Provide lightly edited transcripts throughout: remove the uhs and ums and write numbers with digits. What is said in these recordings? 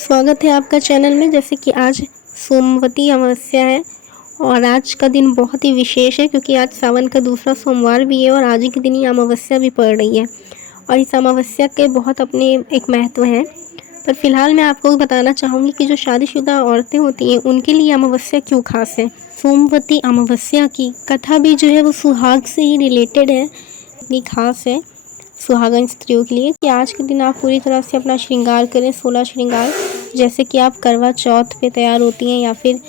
स्वागत है आपका चैनल में। जैसे कि आज सोमवती अमावस्या है और आज का दिन बहुत ही विशेष है क्योंकि आज सावन का दूसरा सोमवार भी है और आज ही के दिन ही अमावस्या भी पड़ रही है और इस अमावस्या के बहुत अपने एक महत्व है। पर फिलहाल मैं आपको बताना चाहूँगी कि जो शादीशुदा औरतें होती हैं उनके लिए अमावस्या क्यों खास है। सोमवती अमावस्या की कथा भी जो है वो सुहाग से ही रिलेटेड है, इतनी खास है सुहागन स्त्रियों के लिए कि आज के दिन आप पूरी तरह से अपना श्रृंगार करें, 16 श्रृंगार। जैसे कि आप करवा चौथ पे तैयार होती हैं या फिर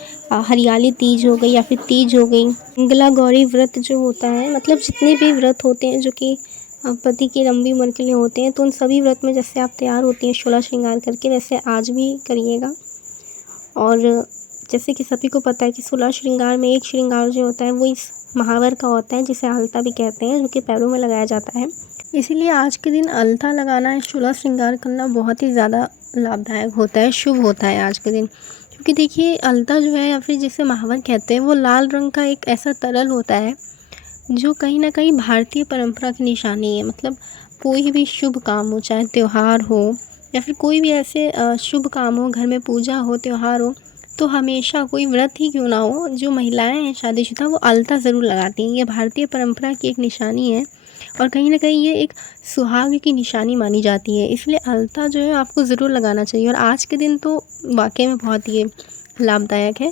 हरियाली तीज हो गई या फिर तीज हो गई। मंगला गौरी व्रत जो होता है, मतलब जितने भी व्रत होते हैं जो कि पति की लंबी उम्र के लिए होते हैं, तो उन सभी व्रत में जैसे आप तैयार होती हैं 16 श्रृंगार करके, वैसे आज भी करिएगा। और जैसे कि सभी को पता है कि 16 श्रृंगार में एक श्रृंगार जो होता है वो इस महावर का होता है जिसे अलता भी कहते हैं, जो कि पैरों में लगाया जाता है। इसीलिए आज के दिन अलता लगाना है, 16 श्रृंगार करना बहुत ही ज़्यादा लाभदायक होता है, शुभ होता है आज के दिन। क्योंकि देखिए अलता जो है या फिर जिसे महावर कहते हैं वो लाल रंग का एक ऐसा तरल होता है जो कहीं ना कहीं भारतीय परंपरा की निशानी है। मतलब कोई भी शुभ काम हो, चाहे त्यौहार हो या फिर कोई भी ऐसे शुभ काम हो, घर में पूजा हो, त्यौहार हो, तो हमेशा कोई व्रत ही क्यों ना हो, जो महिलाएं हैं शादीशुदा वो अलता ज़रूर लगाती हैं। ये भारतीय परंपरा की एक निशानी है और कहीं ना कहीं ये एक सुहाग की निशानी मानी जाती है। इसलिए अलता जो है आपको ज़रूर लगाना चाहिए और आज के दिन तो वाकई में बहुत ही लाभदायक है।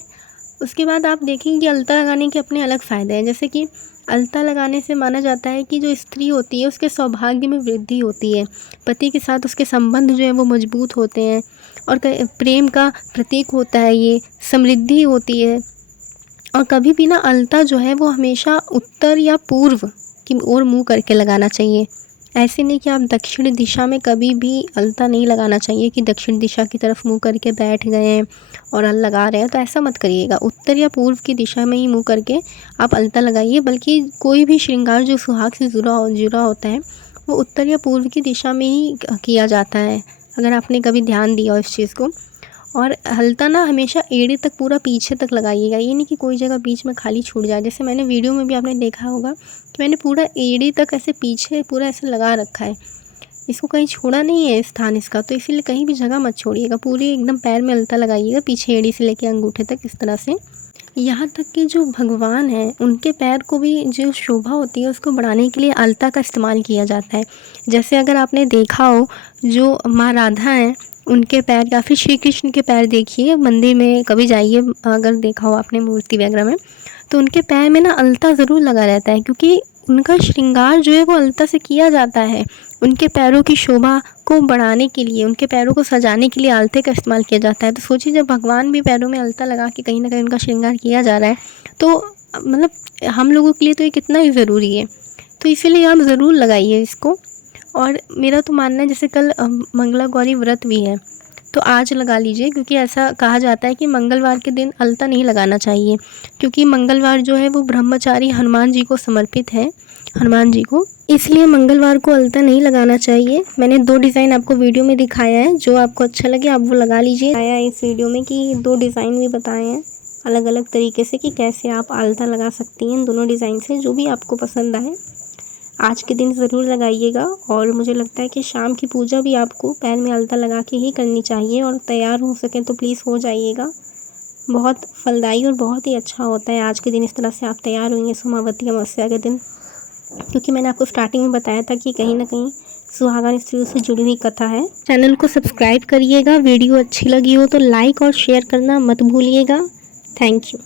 उसके बाद आप देखेंगे कि अलता लगाने के अपने अलग फ़ायदे हैं। जैसे कि अलता लगाने से माना जाता है कि जो स्त्री होती है उसके सौभाग्य में वृद्धि होती है, पति के साथ उसके संबंध जो है वो मजबूत होते हैं और प्रेम का प्रतीक होता है, ये समृद्धि होती है। और कभी भी ना अलता जो है वो हमेशा उत्तर या पूर्व की ओर मुँह करके लगाना चाहिए। ऐसे नहीं कि आप दक्षिण दिशा में कभी भी अलता नहीं लगाना चाहिए कि दक्षिण दिशा की तरफ मुँह करके बैठ गए हैं और लगा रहे हैं, तो ऐसा मत करिएगा। उत्तर या पूर्व की दिशा में ही मुँह करके आप अलता लगाइए। बल्कि कोई भी श्रृंगार जो सुहाग से जुड़ा होता है वो उत्तर या पूर्व की दिशा में ही किया जाता है, अगर आपने कभी ध्यान दिया हो इस चीज़ को। और अलता ना हमेशा एड़ी तक, पूरा पीछे तक लगाइएगा, ये नहीं कि कोई जगह बीच में खाली छूट जाए। जैसे मैंने वीडियो में भी आपने देखा होगा कि मैंने पूरा एड़ी तक ऐसे पीछे पूरा ऐसे लगा रखा है, इसको कहीं छोड़ा नहीं है स्थान इसका, तो इसीलिए कहीं भी जगह मत छोड़िएगा, पूरी एकदम पैर में अलता लगाइएगा, पीछे एड़ी से लेकर अंगूठे तक, इस तरह से। यहाँ तक कि जो भगवान हैं उनके पैर को भी जो शोभा होती है उसको बढ़ाने के लिए अलता का इस्तेमाल किया जाता है। जैसे अगर आपने देखा हो जो माँ राधा हैं उनके पैर, या फिर श्री कृष्ण के पैर देखिए, मंदिर में कभी जाइए अगर देखा हो आपने मूर्ति वगैरह में, तो उनके पैर में ना अलता ज़रूर लगा रहता है क्योंकि उनका श्रृंगार जो है वो अलता से किया जाता है। उनके पैरों की शोभा को बढ़ाने के लिए, उनके पैरों को सजाने के लिए अलते का इस्तेमाल किया जाता है। तो सोचिए जब भगवान भी पैरों में अलता लगा के कहीं ना कहीं उनका श्रृंगार किया जा रहा है, तो मतलब हम लोगों के लिए तो ये कितना ही ज़रूरी है। तो इसीलिए आप ज़रूर लगाइए इसको। और मेरा तो मानना है जैसे कल मंगला गौरी व्रत भी है तो आज लगा लीजिए, क्योंकि ऐसा कहा जाता है कि मंगलवार के दिन अलता नहीं लगाना चाहिए क्योंकि मंगलवार जो है वो ब्रह्मचारी हनुमान जी को समर्पित है, हनुमान जी को, इसलिए मंगलवार को अलता नहीं लगाना चाहिए। मैंने 2 डिज़ाइन आपको वीडियो में दिखाया है, जो आपको अच्छा लगे आप वो लगा लीजिए। आया इस वीडियो में कि 2 डिज़ाइन भी बताए हैं अलग अलग तरीके से कि कैसे आप अलता लगा सकती हैं, दोनों डिज़ाइन से, जो भी आपको पसंद आए आज के दिन ज़रूर लगाइएगा। और मुझे लगता है कि शाम की पूजा भी आपको पैर में अलता लगा के ही करनी चाहिए और तैयार हो सकें तो प्लीज़ हो जाइएगा। बहुत फलदायी और बहुत ही अच्छा होता है आज के दिन इस तरह से आप तैयार हुई हैं सोमावती अमावस्या के दिन, क्योंकि मैंने आपको स्टार्टिंग में बताया था कि कहीं ना कहीं सुहागन स्त्रियों से जुड़ी हुई कथा है। चैनल को सब्सक्राइब करिएगा, वीडियो अच्छी लगी हो तो लाइक और शेयर करना मत भूलिएगा। Thank you.